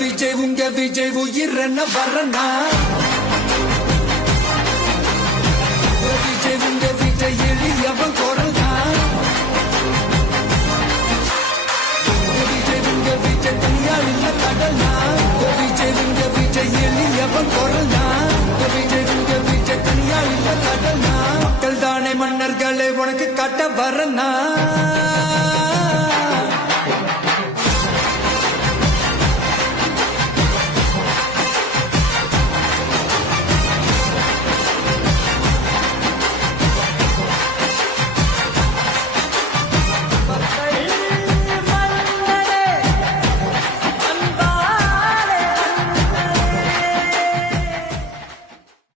விஜய் உங்க விஜய் உயிர் என்ன வரனா விஜய் உங்க விஜய் எளியவன் குரல்னா விஜய் உங்க விஜய் தனியால் இல்ல கடல்னா விஜய் உங்க விஜய் எளியவன் குரல்னா விஜய் உங்க விஜய் தனியால் இல்ல கடல்னா மக்கள் தானே மன்னர்களே உனக்கு காட்ட வரனா